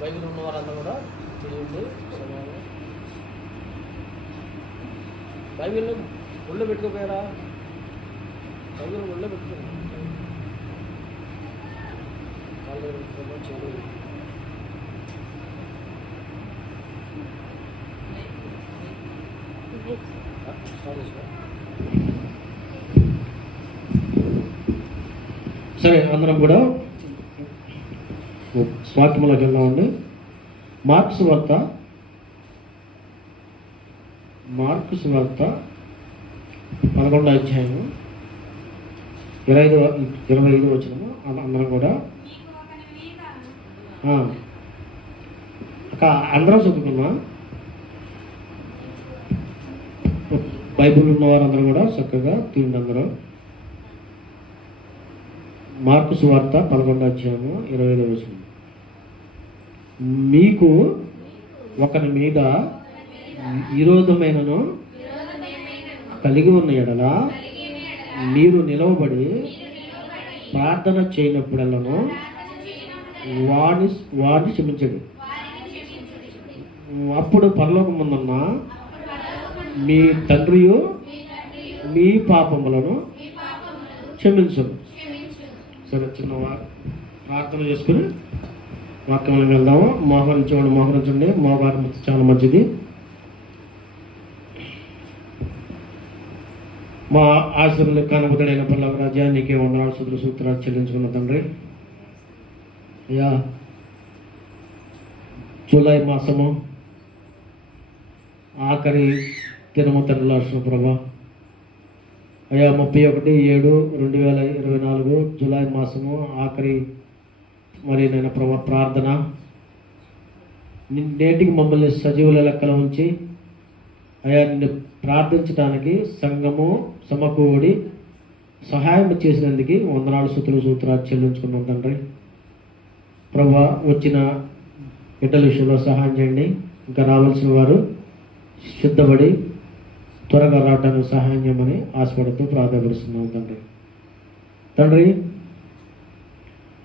Bible ఉన్న వారందరూ కూడా చేయండి సమయంలో బైబిల్ ఒళ్ళో పెట్టుకోపోయారా బైబిల్ ఒళ్ళో పెట్టుకోండి కాళ్ళు సరే అందరం కూడా వాక్యంలోకి వెళ్దామండి. మార్క్స్ వార్త. మార్క్స్ వార్త పదకొండో అధ్యాయము. ఇరవై ఐదు ఇరవై ఐదు వచ్చినము అందరం కూడా అక్క అందరం చదువుకున్నా బైబుల్ ఉన్న కూడా చక్కగా తిండి అందరూ. మార్పు సువార్త పదకొండో అధ్యాయము ఇరవై ఐదవ వచనం. మీకు ఒకరి మీద విరోధమైనను కలిగి ఉన్న ఎడల మీరు నిలవబడి ప్రార్థన చేయనప్పుడల్లను వాడిని వాడిని క్షమించడు. అప్పుడు పరలోకముందున్న మీ తండ్రియు మీ పాపములను క్షమించడు సరే చిన్న ప్రార్థన చేసుకుని వాక్యంలో వెళ్దాము. మోహరించండి. మోహరించండి మోగారం చాలా మంచిది. మా ఆశ్రమంలో కనబుడైన పల్లవ రాజా నీకే వందనాలు సూత్రాలు చెల్లించుకున్న తండ్రి. అయ్యా జూలై మాసము ఆఖరి తిరుమల తండ్రి ప్రభా. అయ్యా ముప్పై ఒకటి ఏడు రెండు వేల ఇరవై నాలుగు జూలై మాసము ఆఖరి మరి నేను ప్రార్థన. నేటికి మమ్మల్ని సజీవుల లెక్కలో ఉంచి అయ్యా నిన్ను ప్రార్థించడానికి సంఘము సమకూడి సహాయం చేసినందుకు వందనాలు సూత్రులు సూత్రాలు చెల్లించుకున్నాం తండ్రి. ప్రభా వచ్చిన బిడ్డల విషయంలో సహాయం చేయండి. ఇంకా రావాల్సిన వారు సిద్ధపడి త్వరగా రావడానికి సహాయం చేయమని ఆశపడుతూ ప్రార్థపడుస్తున్నాం తండ్రి. తండ్రి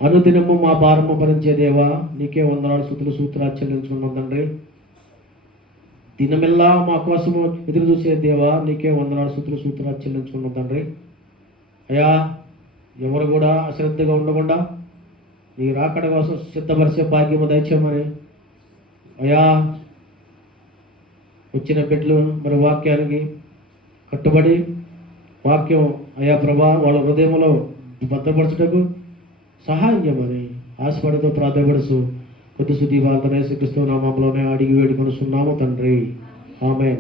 అనుదినము మా భారము భరించే దేవా నీకే వందనాలు సూతులు సూత్రాలు చెల్లించుకున్నాం తండ్రి. దినమెల్లా మా కోసము ఎదురు చూసే దేవా నీకే వందనాలు సూతులు సూత్రాలు చెల్లించుకున్నాం తండ్రి. అయ్యా ఎవరు కూడా అశ్రద్ధగా ఉండకుండా నీ రాకడ కోసం సిద్ధపరిచే భాగ్యము దయచేయమని. అయ్యా వచ్చిన బిడ్డలు మరి వాక్యానికి కట్టుబడి వాక్యం అయా ప్రభా వాళ్ళ హృదయంలో భద్రపరచుటకు సహాయం చేయమని ఆశపడితో ప్రార్థపడుచు కొద్ది శుద్ధి వార్తనే శ్రీకృష్ణ నామంలోనే అడిగి వేడుకొనుస్తున్నాము తండ్రి. ఆమె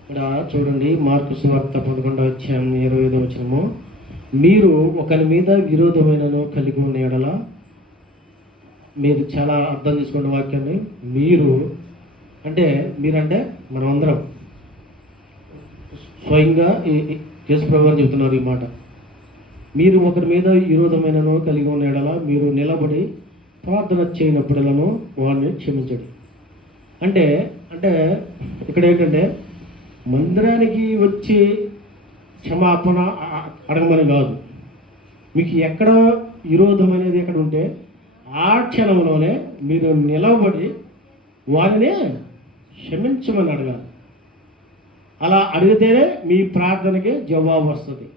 ఇక్కడ చూడండి మార్కు సువార్త పదకొండవ అధ్యాయం ఇరవై ఐదవ వచ్చినము మీరు ఒకరి మీద విరోధమైనను కలిగి ఉన్న ఎడల మీరు చాలా అర్థం చేసుకోండి వాక్యాన్ని మీరు అంటే మీరంటే మనమందరం స్వయంగా ఈ- ఈ యేసుప్రభు చెబుతున్నారు ఈ మాట. మీరు ఒకరి మీద విరోధమైనను కలిగి ఉన్న ఎడల మీరు నిలబడి ప్రార్థన చేయనప్పుడలను వాడిని క్షమించడు. అంటే అంటే ఇక్కడ ఏంటంటే మందిరానికి వచ్చి క్షమాపణ అడగమని కాదు. మీకు ఎక్కడ విరోధం అనేది ఎక్కడ ఉంటే ఆ క్షణంలోనే మీరు నిలబడి వారిని క్షమించమని అడగాలి. అలా అడిగితేనే మీ ప్రార్థనకి జవాబు వస్తుంది.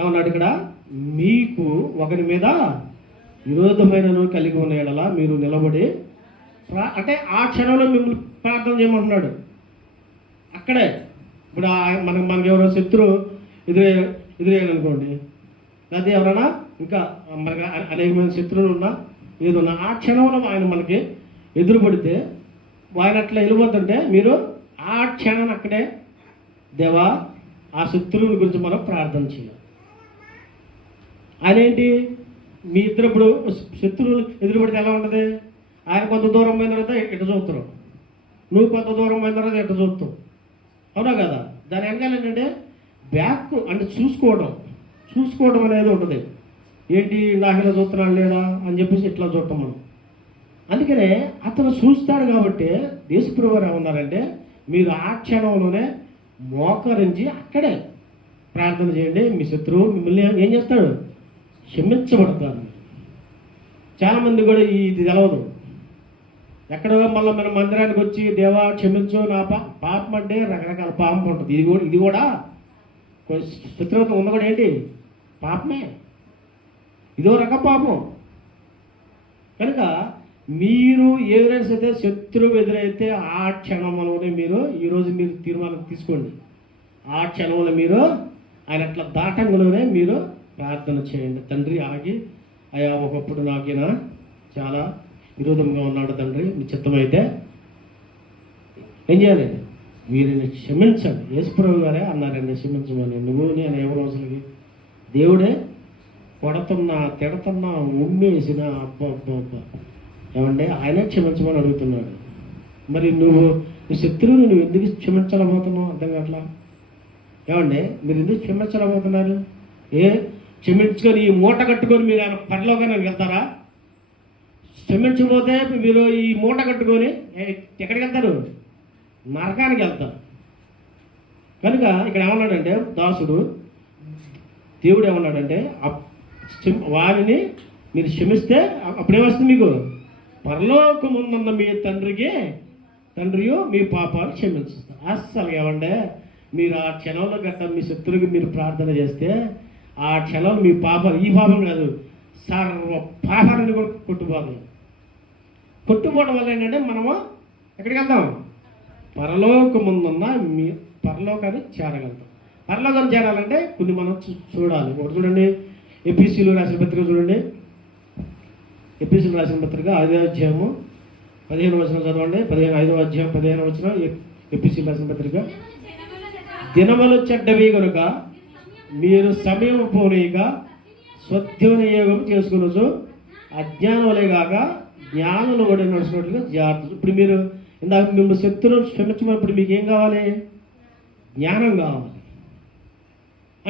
ఏమన్నాడు ఇక్కడ మీకు ఒకరి మీద విరోధమైనను కలిగి ఉన్న యెడల మీరు నిలబడి ప్రా- అంటే ఆ క్షణంలో మిమ్మల్ని ప్రార్థన చేయమంటున్నాడు. అక్కడే. ఇప్పుడు ఆ- మనకి మనకి ఎవరో శత్రువు ఎదురే ఎదురేయాలనుకోండి. లేకపోతే ఎవరైనా ఇంకా మనకి అనేకమైన శత్రువులు ఉన్నా ఏదో ఆ క్షణంలో ఆయన మనకి ఎదురుపడితే ఆయన అట్లా వెళ్ళిపోతుంటే మీరు ఆ క్షణం అక్కడే దేవా ఆ శత్రువుని గురించి మనం ప్రార్థన చేయాలి. ఆయన ఏంటి? మీ ఇద్దరు ఇప్పుడు శత్రువులు ఎదురుపడితే ఎలా ఉంటుంది? ఆయన కొంత దూరం పోయిన తర్వాత ఇటు చూస్తారు? నువ్వు కొంత దూరం పోయిన తర్వాత ఇటు చూస్తావు? అవునా కదా? దాని వెనకాల ఏంటంటే బ్యాక్ అంటే చూసుకోవడం. చూసుకోవడం అనేది ఉంటుంది. ఏంటి నాకైనా చూస్తున్నాడు లేడా అని చెప్పేసి ఇట్లా చూడటం మనం. అందుకనే అతను చూస్తాడు కాబట్టి దేశప్రభు ఏమన్నారంటే మీరు ఆ క్షణంలోనే మోకరించి అక్కడే ప్రార్థన చేయండి మీ శత్రువు మిమ్మల్ని ఏం చేస్తాడు? క్షమించబడతారు చాలామంది కూడా ఇది తెలవదు. ఎక్కడో మళ్ళీ మన మందిరానికి వచ్చి దేవా క్షమించు నా పా పాపం అంటే రకరకాల పాపం ఉంటుంది. ఇది కూడా ఇది కూడా శత్రువు ఉన్న కూడా ఏంటి? పాపమే. ఇదో రకం పాపం. కనుక మీరు ఎవరైనా సరే శత్రువు ఎదురైతే ఆ క్షణంలోనే మీరు ఈరోజు మీరు తీర్మానం తీసుకోండి. ఆ క్షణంలో మీరు ఆయన అట్లా దాటంలోనే మీరు ప్రార్థన చేయండి. తండ్రి ఆగి అయా ఒకప్పుడు నాకిన చాలా విరోధంగా ఉన్నాడు తండ్రి. మీ చిత్తమైతే ఏం చేయాలి? వీరిని క్షమించండి. యేసుప్రభు గారే అన్నారండి క్షమించమని. నువ్వు నేను ఎవరు అసలుకి దేవుడే కొడుతున్నా తిడుతున్నా ఉమ్మేసిన అబ్బ ఏమంటే ఆయనే క్షమించమని అడుగుతున్నాడు. మరి నువ్వు నువ్వు శత్రువుని నువ్వు ఎందుకు క్షమించలేకపోతున్నావు? అర్థం కావట్లా? ఏమండి మీరు ఎందుకు క్షమించలేకపోతున్నారు? ఏ? క్షమించుకొని ఈ మూట కట్టుకొని మీరు ఆయన పనిలోకైనా వెళ్తారా? క్షమించకపోతే మీరు ఈ మూట కట్టుకొని ఏ- ఎక్కడికి వెళ్తారు? నరకానికి వెళ్తారు. కనుక ఇక్కడ ఏమన్నాడంటే దాసుడు దేవుడు ఏమన్నాడంటే అప్- వారిని మీరు క్షమిస్తే అప్పుడేమొస్తుంది మీకు? పరలోకముందున్న మీ తండ్రికి తండ్రియు మీ పాపాలు క్షమించుస్తారు అస్సలు ఏమంటే మీరు ఆ క్షణంలో గట్ట మీ శత్రువుకి మీరు ప్రార్థన చేస్తే ఆ క్షణం మీ పాపాలు ఈ పాపం కాదు సర్వ పాపాలను కూడా కొట్టుపోతాయి కొట్టుపోవడం వల్ల ఏంటంటే మనము ఎక్కడికి వెళ్దాం పరలోకముందున్న మీ పరలోకాన్ని చేరగలుగుతాం. పరలోకం చేరాలంటే కొన్ని మనం చూ- చూడాలి. ఒకటి చూడండి. ఎపిసిలో రాసిన పత్రిక చూడండి. ఎపిసిలో రాసిన పత్రిక ఐదో అధ్యాయము పదిహేను వచనం చదవండి. పదిహేను ఐదో అధ్యాయం పదిహేను వచనం ఎపిసి రాసిన పత్రిక. దినములు చెడ్డవి కనుక మీరు సమయం పోనీగా స్వధ్యోనియోగం చేసుకునొచ్చు అజ్ఞానములే కాక జ్ఞానులు కూడా నడుచుకున్నట్లుగా జాగ్రత్త ఇప్పుడు మీరు ఇందాక మిమ్మల్ని శత్రువు క్షమించమన్నప్పుడు మీకు ఏం కావాలి? జ్ఞానం కావాలి.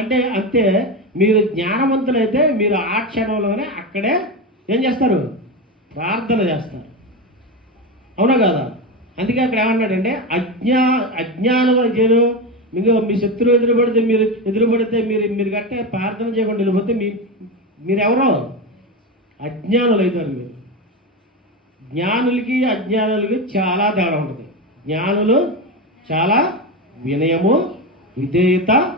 అంటే అంతే మీరు జ్ఞానవంతులైతే మీరు ఆ క్షణంలోనే అక్కడే ఏం చేస్తారు? ప్రార్థన చేస్తారు. అవునా కదా? అందుకే అక్కడ ఏమన్నాడంటే అజ్ఞా అజ్ఞానం చేయరు మీకు మీ శత్రువు ఎదురుపడితే మీరు ఎదురుపడితే మీరు మీరు గట్టే ప్రార్థన చేయకుండా వెళ్ళిపోతే మీ మీరెవరో? అజ్ఞానులు అవుతారు మీరు. జ్ఞానులకి అజ్ఞానులకి చాలా తేడా ఉంటుంది. జ్ఞానులు చాలా వినయము విధేయత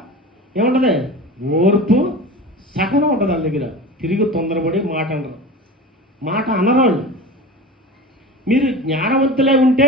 ఏముంటుంది? ఓర్పు సహనం ఉంటుంది వాళ్ళ దగ్గర. తిరిగి తొందరపడి మాట అనరు. మాట అనరాళ్ళు. మీరు జ్ఞానవంతులే ఉంటే